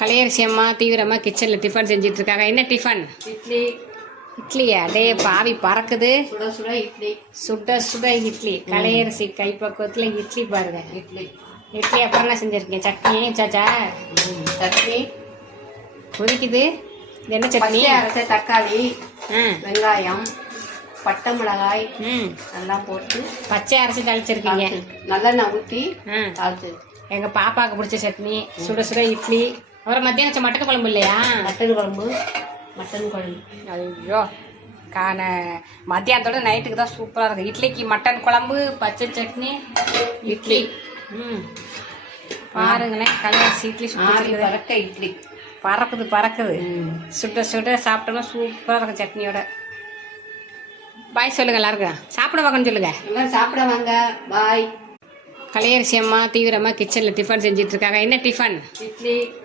கலையரசி அம்மா தீவிரமாக கிச்சனில் டிஃபன் செஞ்சிட்ருக்காங்க. என்ன டிஃபன்? இட்லி. இட்லியா? டே பாவி பறக்குது. சுட சுட இட்லி. சுட சுட இட்லி. கலையரசி கைப்பக்குவத்தில் இட்லி பாருங்க. இட்லி. இட்லி அப்புறம் என்ன செஞ்சுருக்கீங்க? சட்னி சாச்சா? சட்னி கொதிக்குது. இது என்ன சட்னி? பச்சை அரைச்ச தக்காளி, ம் வெங்காயம், பட்டை மிளகாய் ம் எல்லாம் போட்டு பச்சை அரைச்சி தாளிச்சிருக்கீங்க. நல்லெண்ணெய் ஊற்றி ம் தாளிச்சு. எங்கள் பாப்பாவுக்கு பிடிச்ச சட்னி, சுட சுட இட்லி. அப்புறம் மத்தியானம் வச்ச மட்டன் குழம்பு இல்லையா? மட்டன் குழம்பு. ஐயோ மத்தியானத்தோட நைட்டுக்கு தான் சூப்பராக இருக்கும். இட்லிக்கு மட்டன் குழம்பு, பச்சை சட்னி, இட்லி. ம் பாருங்களேன், கலையரசி இட்லி சூப்பராக பறக்க இட்லி பறக்குது பறக்குது. சுட சுட சாப்பிட்டோம்னா சூப்பராக இருக்கும் சட்னியோட. பாய் சொல்லுங்க எல்லாருக்கும். சாப்பிட வாங்கன்னு சொல்லுங்க. எல்லாம் சாப்பிட வாங்க. பாய். கலையரசி அம்மா தீவிரமாக கிச்சனில் டிஃபன் செஞ்சிட்ருக்காங்க. என்ன டிஃபன்? இட்லி.